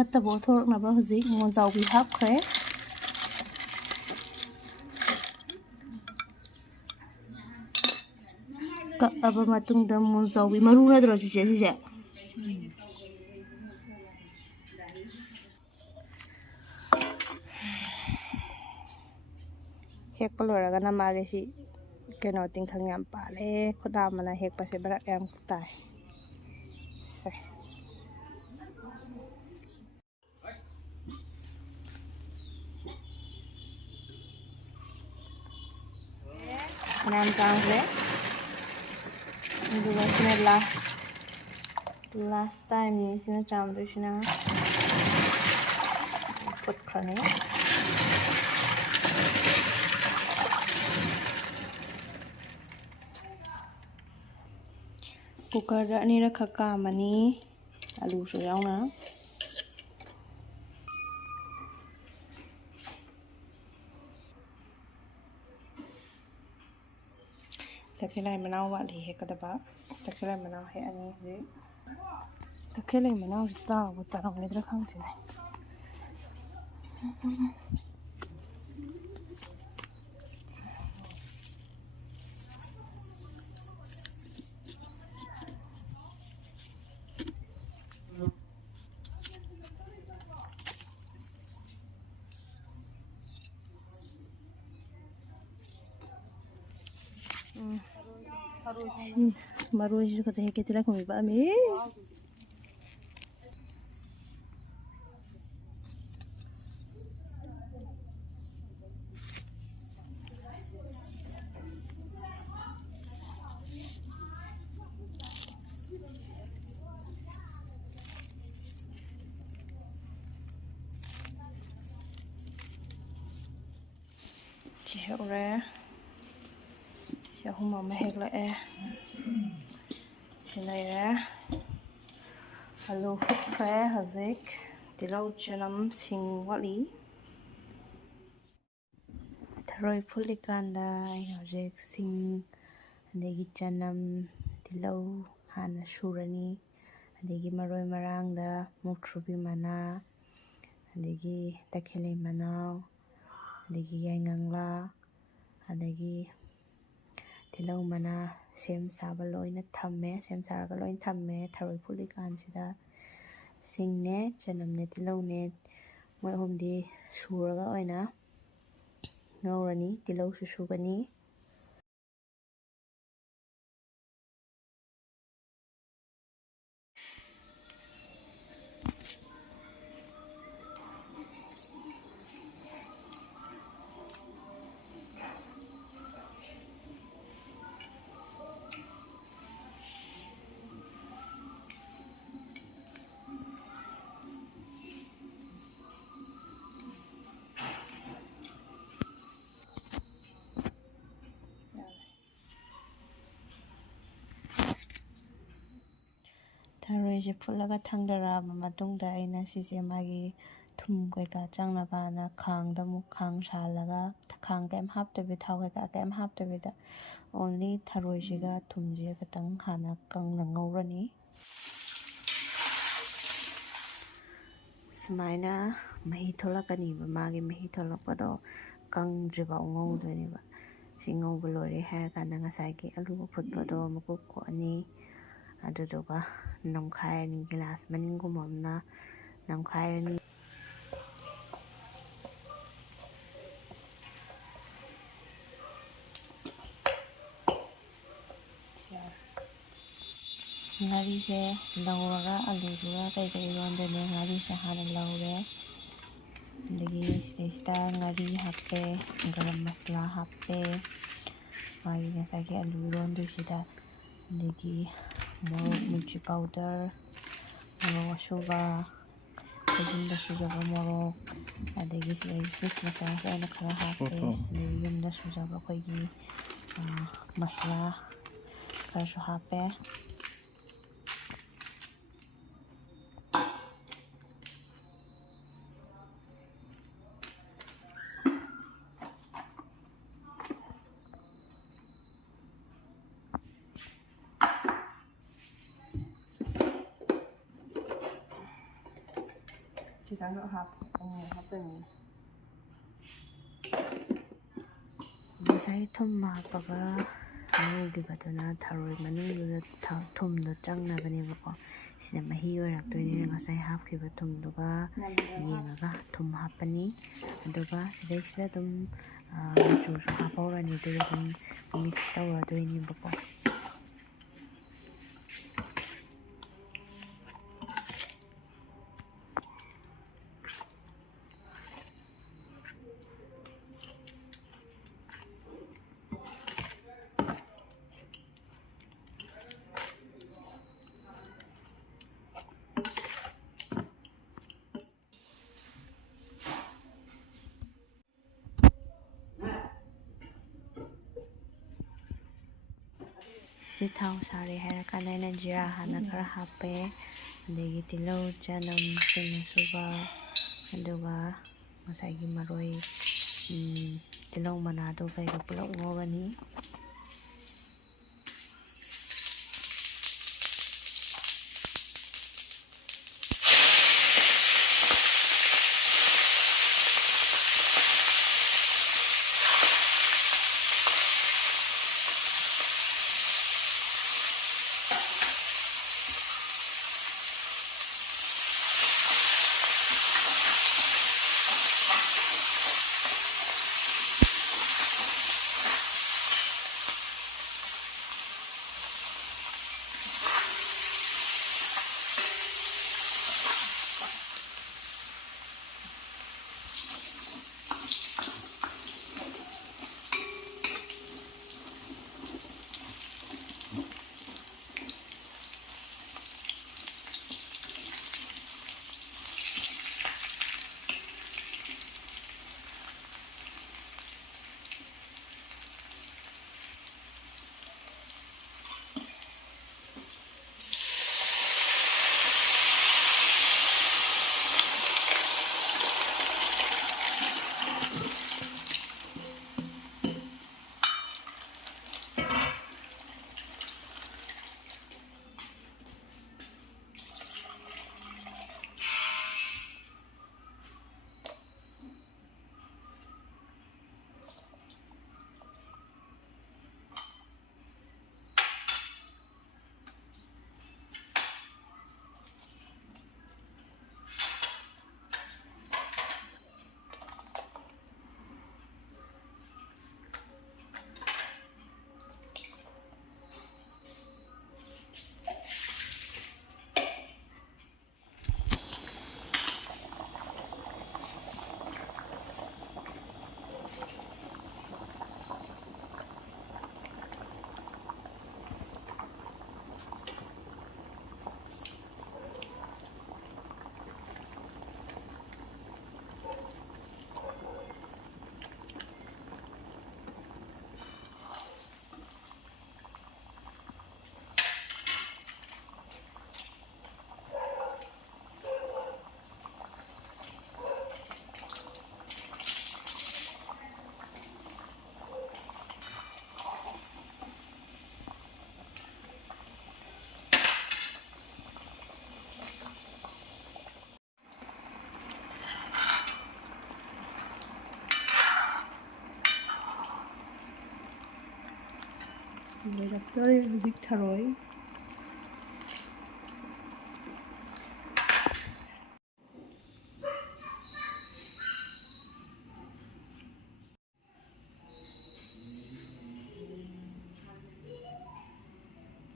ꯐꯠꯇꯕ ꯊꯣꯔꯛꯅꯕ ꯍꯧꯖꯤꯛ ꯃꯣꯟꯖꯥꯎꯕꯤ ꯍꯥꯞꯈ꯭ꯔꯦ ꯀꯛꯑꯕ ꯃꯇꯨꯡꯗ ꯃꯣꯟꯖꯥꯎꯕꯤ ꯃꯔꯨ ꯅꯠꯇ꯭ꯔꯣ ꯁꯤꯁꯦ ꯍꯦꯛꯄ ꯂꯣꯏꯔꯒꯅ ꯃꯥꯒꯤ ꯁꯤ ꯀꯩꯅꯣ ꯇꯤꯡꯈꯪ ꯌꯥꯝ ꯄꯥꯜꯂꯦ ꯈꯨꯗꯥꯝꯅ ꯍꯦꯛꯄꯁꯦ ꯕꯔꯛ ꯌꯥꯝ ꯇꯥꯏ ꯁꯦ ꯐꯅꯌꯥꯝ ꯆꯥꯡꯈ꯭ꯔꯦ ꯑꯗꯨꯒ ꯁꯤꯅ ꯂꯥꯁ ꯇꯥꯏꯝꯅꯤ ꯁꯤꯅ ꯆꯥꯝꯗꯣꯏꯁꯤꯅ ꯐꯨꯠꯈ꯭ꯔꯅꯤ ꯀꯨꯀꯔꯗ ꯑꯅꯤꯔꯛꯈꯛ ꯀꯥꯝꯃꯅꯤ ꯑꯂꯨꯁꯨ ꯌꯥꯎꯅ ꯇꯈꯦꯜꯂꯩ ꯃꯅꯥꯎ ꯋꯥꯠꯂꯤ ꯍꯦꯛꯀꯗꯕ ꯇꯈꯦꯜꯂꯩ ꯃꯅꯥꯎ ꯍꯦꯛꯑꯅꯤ ꯍꯧꯖꯤꯛ ꯇꯈꯦꯜꯂꯩ ꯃꯅꯥꯎꯁꯤ ꯇꯥꯎꯕ ꯇꯥꯔꯝꯒꯗ꯭ꯔꯥ ꯈꯪꯗꯦꯅꯦ ꯃꯔꯣꯏꯁꯤꯁꯨ ꯈꯛꯇ ꯍꯦꯛꯀꯦ ꯇꯤꯜꯍꯧ ꯄꯥꯝꯃꯤ ꯁꯤ ꯍꯦꯛꯎꯔꯦ ꯁꯤ ꯑꯍꯨꯝ ꯑꯃ ꯍꯦꯛꯂꯛꯑꯦ ꯁꯤ ꯂꯩꯔꯦ ꯑꯂꯨ ꯐꯨꯠꯈ꯭ꯔꯦ ꯍꯧꯖꯤꯛ ꯇꯤꯜꯍꯧ ꯆꯅꯝ ꯁꯤꯡ ꯋꯥꯠꯂꯤ ꯊꯔꯣꯏ ꯐꯨꯠꯂꯤꯀꯥꯟꯗ ꯑꯩꯅ ꯍꯧꯖꯤꯛ ꯁꯤꯡ ꯑꯗꯒꯤ ꯆꯅꯝ ꯇꯤꯜꯍꯧ ꯍꯥꯟꯅ ꯁꯨꯔꯅꯤ ꯑꯗꯒꯤ ꯃꯔꯣꯏ ꯃꯔꯥꯡꯗ ꯃꯨꯛꯊ꯭ꯔꯨꯕꯤ ꯃꯅꯥ ꯑꯗꯒꯤ ꯇꯈꯦꯜꯂꯩ ꯃꯅꯥꯎ ꯑꯗꯒꯤ ꯌꯥꯏꯉꯪꯂꯥ ꯑꯗꯒꯤ ꯇꯤꯜꯍꯧ ꯃꯅꯥ ꯁꯦꯝ ꯁꯥꯕ ꯂꯣꯏꯅ ꯊꯝꯃꯦ ꯁꯦꯝ ꯁꯥꯔꯒ ꯂꯣꯏꯅ ꯊꯝꯃꯦ ꯊꯔꯣꯏ ꯐꯨꯠꯂꯤꯀꯥꯟꯁꯤꯗ ꯁꯤꯡꯅꯦ ꯆꯅꯝꯅꯦ ꯇꯤꯜꯍꯧꯅꯦ ꯃꯣꯏ ꯑꯍꯨꯝꯗꯤ ꯁꯨꯔꯒ ꯑꯣꯏꯅ ꯉꯧꯔꯅꯤ ꯇꯤꯜꯍꯧꯁꯨ ꯁꯨꯒꯅꯤ ꯊꯔꯣꯏꯁꯦ ꯐꯨꯠꯂꯒ ꯊꯥꯡꯗꯔꯛꯑꯕ ꯃꯇꯨꯡꯗ ꯑꯩꯅ ꯁꯤꯁꯦ ꯃꯥꯒꯤ ꯊꯨꯝ ꯀꯩꯀꯥ ꯆꯪꯅꯕꯅ ꯈꯥꯡꯗ ꯑꯃꯨꯛ ꯈꯥꯡ ꯁꯥꯍꯜꯂꯒ ꯈꯥꯡ ꯀꯩꯝ ꯍꯥꯞꯇꯕꯤ ꯊꯥꯎ ꯀꯩꯀꯥ ꯀꯩꯝ ꯍꯥꯞꯇꯕꯤꯗ ꯑꯣꯟꯂꯤ ꯊꯔꯣꯏꯁꯤꯒ ꯊꯨꯝꯁꯤꯒ ꯈꯤꯇꯪ ꯍꯥꯟꯅ ꯀꯪꯅ ꯉꯧꯔꯅꯤ ꯁꯨꯃꯥꯏꯅ ꯃꯍꯤ ꯊꯣꯛꯂꯛꯀꯅꯤꯕ ꯃꯥꯒꯤ ꯃꯍꯤ ꯊꯣꯛꯂꯛꯄꯗꯣ ꯀꯪꯗ꯭ꯔꯤꯐꯥꯎ ꯉꯧꯗꯣꯏꯅꯦꯕ ꯁꯤ ꯉꯧꯕ ꯂꯣꯏꯔꯦ ꯍꯥꯏꯔꯀꯥꯟꯗ ꯉꯁꯥꯏꯒꯤ ꯑꯂꯨ ꯐꯨꯠꯄꯗꯣ ꯃꯀꯨꯞ ꯈꯣꯛꯑꯅꯤ ꯑꯗꯨꯗꯨꯒ ꯅꯝꯈꯥꯏꯔꯅꯤ ꯒꯤꯂꯥꯁ ꯃꯅꯤꯡꯒꯨꯝꯕ ꯑꯃꯅ ꯅꯝꯈꯥꯏꯔꯅꯤ ꯉꯥꯔꯤꯁꯦ ꯂꯧꯔꯒ ꯑꯂꯨꯗꯨꯒ ꯀꯩꯀꯩ ꯏꯔꯣꯟꯗꯣꯏꯅꯦ ꯉꯥꯔꯤꯁꯦ ꯍꯥꯟꯅ ꯂꯧꯔꯦ ꯑꯗꯒꯤ ꯁꯤꯗꯩꯁꯤꯗ ꯉꯥꯔꯤ ꯍꯥꯞꯄꯦ ꯒꯔꯝ ꯃꯁꯂꯥ ꯍꯥꯞꯄꯦ ꯃꯥꯒꯤ ꯉꯁꯥꯏꯒꯤ ꯑꯂꯨ ꯏꯔꯣꯟꯗꯣꯏꯁꯤꯗ ꯑꯗꯒꯤ ꯃꯣꯔꯣꯛ ꯃꯤꯔꯆꯤ ꯄꯥꯎꯗꯔ ꯃꯣꯔꯣꯛ ꯑꯁꯨꯕ ꯌꯨꯝꯗ ꯁꯨꯖꯕ ꯃꯣꯔꯣꯛ ꯑꯗꯒꯤ ꯁꯤꯗꯩ ꯐꯤꯁ ꯃꯁꯥꯂꯥꯁꯨ ꯑꯩꯅ ꯈꯔ ꯍꯥꯞꯄꯦ ꯑꯗꯒꯤ ꯌꯨꯝꯗ ꯁꯨꯖꯕ ꯑꯩꯈꯣꯏꯒꯤ ꯃꯁꯂꯥ ꯈꯔꯁꯨ ꯍꯥꯞꯄꯦ ꯈꯤꯇꯪ ꯍꯥꯞꯆꯅꯤꯡꯉꯤ ꯉꯁꯥꯏ ꯊꯨꯝ ꯍꯥꯞꯄꯒ ꯉꯧꯈꯤꯕꯗꯨꯅ ꯊꯔꯣꯏ ꯃꯅꯨꯡꯗꯨꯗ ꯊꯨꯝꯗꯣ ꯆꯪꯅꯕꯅꯦꯕꯀꯣ sina mahi oiraktoinina ngasai hapkiba thumduga yengaga thum hapani aduga sidaisida dum machu su hapawrani aduga dum mix tawradoini bako si thau sari hairkana ina jira hana khara hape adagi tilau chanam sinasuba aduga ngasai maroi tilau manado kaiga pulak ngogani Tharoi, music Tharoi.